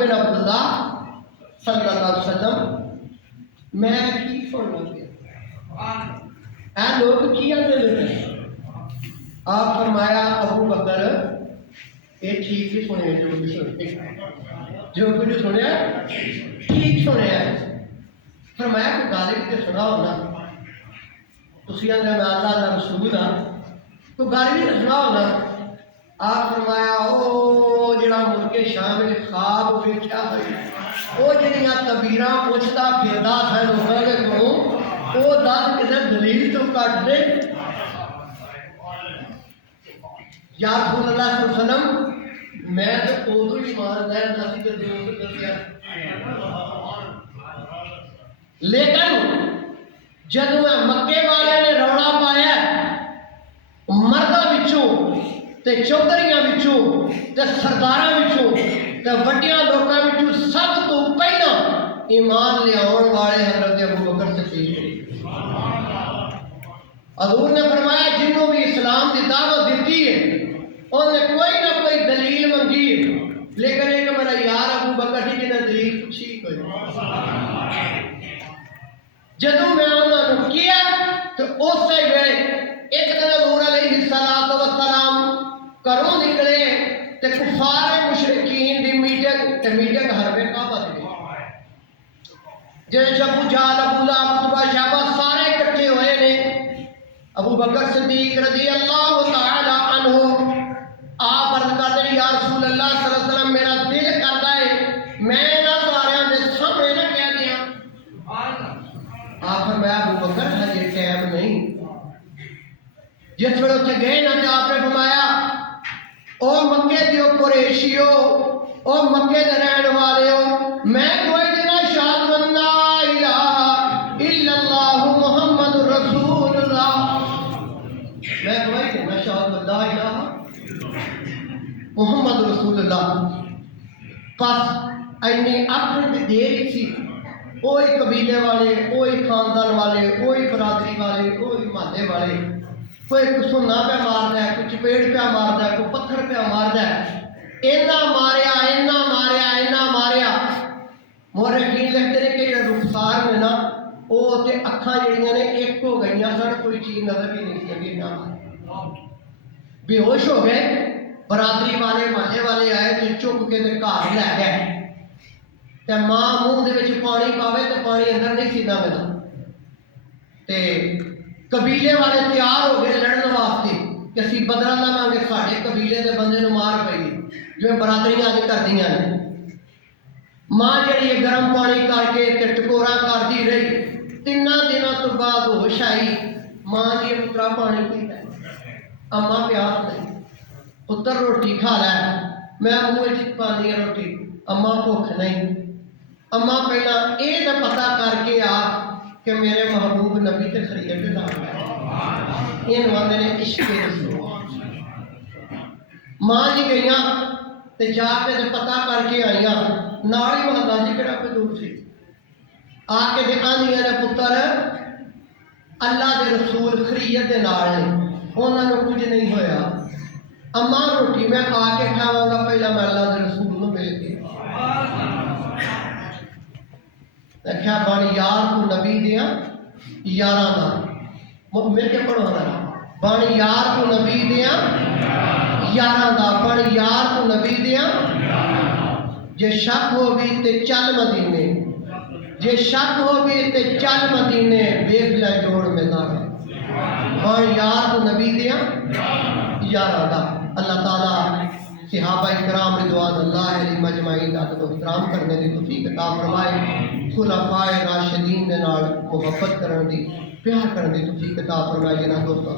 बिन अब्दुल्लाह सल्लल्लाहु अलैहि वसल्लम मैं की सुन लगे ऐ लोग की आते आप फरमाया अबू बकर ये ठीक ही सुने जो कुछ सुने ठीक सुने फरमाया कोई गाली भी सुना होना तुम आते मैं अल्लाह का रसूल हाँ तो गाली भी सुना होना आप फरमाया ओ जड़ा मुल्के शाम में ख्वाब वेख्या वो जड़ियाँ तबीर पुछता फिरदा था लोगों के को वो दस किसी दलील तो कट दे या रसूल अल्लाह सल्लल्लाहु अलैहि वसल्लम मैं तो उदो ही मान लैंदा सी ते दोस्त दसिया लेकिन जदों मक्के वाले ने रौला पाया मर्दा विचों ते चौधरियां विचों ते सरदारां विचों ते वड्डियां लोकां विचों सब तो पहला ईमान लियाउण वाले हजरत अबू बकर सिद्दीक हजूर ने फरमाया जिन्हों भी इस्लाम की दावत दी है उन्हें कोई ना कोई दलील मंगी लेकिन एक मेरा यार अबू बकर जी जिन्हें दलील पूछी जदों मैं उन्होंने किया तो उस वेले एक दिन हजूर अलैहिस्सलातु वस्सलाम घरों निकले ते कुफार मुशरिकीन दी मीटिंग हर वे काबा दी जिहड़े अबू जहल अबू लहब उतबा शैबा सारे इकट्ठे होए ने अबू बकर सिद्दीक रज़ी अल्लाह तआला अन्हु आप अर्ज करते या रसूल अल्लाह सल्लल्लाहु अलैहि वसल्लम मेरा दिल करता है मैं ना सारे दे सामने ना कह दिया आप फरमाया अबू बकर हजे टाइम नहीं जिस वेले उत्थे गए ना तो आपने फरमाया ओ मक्के दियो कुरैशियो ओ मक्के दे रहने वाले हो मैं कोई दिन शहादत ला इलाहा इल्लल्लाह मुहम्मदुर रसूलुल्लाह मैं कोई दिन शहादत ला इलाहा मुहम्मद रसूलुल्लाह बस इन्नी आखिर की देर सी वही कबीले वाले वही खानदान वाले वही बरादरी वाले वही महल्ले वाले कोई सुना पे मारदा है कोई चपेट पे मारदा है कोई पत्थर पे मारदा है इन्ना मारिया इन्ना मारिया इन्ना मारिया मोरे यकीन लिखते हैं कि रुखसार में ना वो ते अखां जड़ियां ने एक हो गई सन कोई चीज नजर ही नहीं लगी ना बेहोश हो गए बरादरी वाले महल्ले वाले आए तो चुक के घर लै गए तो मां मूँह दे विच पानी पावे तो पानी अंदर नहीं सीधा मिलता ते कबीले वाले तैयार हो गए लड़न वास्ते कि असीं बदला लवांगे साडे कबीले के बंदे नूं मार पई जो बरादरियां अज करदियां ने मां जिहड़ी गर्म पानी करके ते टकोरा करदी रही 3 दिनों तो बाद होश आई मां जी पुत्रा पानी पीता अम्मा प्यास नहीं पुत्र रोटी खा लै मैं मुँह च पानी रोटी अम्मा भुख नहीं अम्मा पहला ये तो पता करके आ कि मेरे महबूब नबी ते खरीद के नाम इन आंदे ने इश्क मां जी गई ते जाके ते पता करके आईया नाल ही महला जी किहड़ा कोई दूर सी आके ते आंदियां ने पुत्र अल्लाह के रसूल खरीद के नाल ने उन्होंने कुछ नहीं होया अम्मा रोटी मैं आके खावांगा पहला मैं अल्लाह के रसूल को मिल के देखा बन यार को नबी दिया यारा दा मिल के पढ़ो बन यार को नबी दिया यारा दा बन यार को नबी दिया जे शक हो भी ते चल मदीने जे शक हो भी ते चल मदीने वेख ले जोड़ मैदान बन यार को नबी दिया यारा दा अल्लाह ताला सहाबा इकराम रिदवान अल्लाह अलैहि मजमाइन दा तो इकराम करने की तौफीक अता फरमाए खुलाफाए राशिदीन दे नाल मोहब्बत करने दी प्यार करने की तौफीक अता फरमाए जिन्हां दोस्तां